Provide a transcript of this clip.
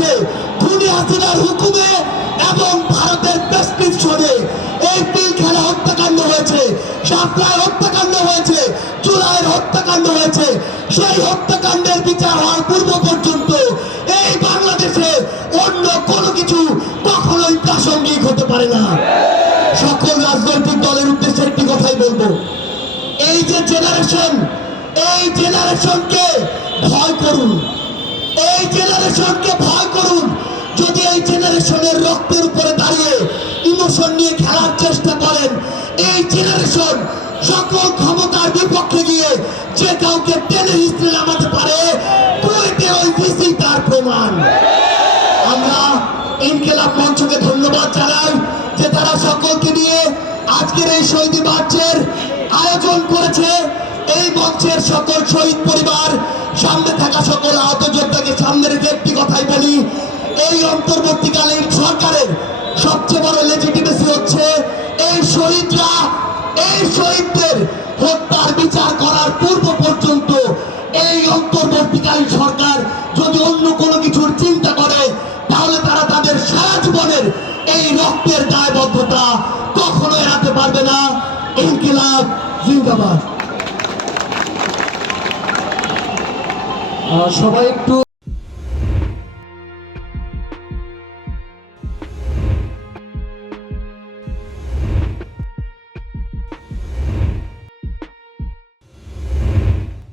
বাংলাদেশে খুনি হাসিনার হুকুমে এবং ভারতের প্রেসক্রিপশনে এই পিলখানা হত্যাকাণ্ড হয়েছে, শাপলায় হত্যাকাণ্ড হয়েছে, চুলাইয়ের হত্যাকাণ্ড হয়েছে। সেই হত্যাকাণ্ডের বিচার হওয়ার পূর্ব পর্যন্ত এই বাংলাদেশে অন্য কোনো কিছু কখনোই প্রাসঙ্গিক হতে পারে না। সকল রাজনৈতিক দলের উদ্দেশ্যে একটি কথাই বলবো, এই যে জেনারেশন, এই জেনারেশনকে ভয় করুন, এই জেনারেশনকে ভয় করুন। যদি এই জেনারেশনের রক্তের উপরে দাঁড়িয়ে ইমোশন নিয়ে খেলার চেষ্টা করেন, এই জেনারেশন সকল ক্ষমতার বিপক্ষে গিয়ে যে কাউকে টেনে হিস্ট্রি নামাতে পারে, কুয়েতের ওই ভিসি তার প্রমাণ। আমরা ইনকিলাব মঞ্চকে ধন্যবাদ জানাই যে তারা সকলকে নিয়ে আজকের এই শহীদ মার্চের আয়োজন করেছে। এই মঞ্চের সকল শহীদ পরিবার, সামনে থাকা সকল আহত যোদ্ধাকে সামনে রেখে একটি কথাই বলি, এই অন্তর্বর্তীকালীন সরকারের সবচেয়ে বড় লেজিটিমেসি হচ্ছে এই শহীদরা, এই শহীদদের হত্যার বিচার করার পূর্ব পর্যন্ত এই অন্তর্বর্তীকালীন সরকার যদি অন্য কোনো কিছুর চিন্তা করে, তাহলে তারা তাদের সারা জীবনের এই রক্তের দায়বদ্ধতা কখনো এড়াতে পারবে না। ইনকিলাব জিন্দাবাদ। সবাই একটু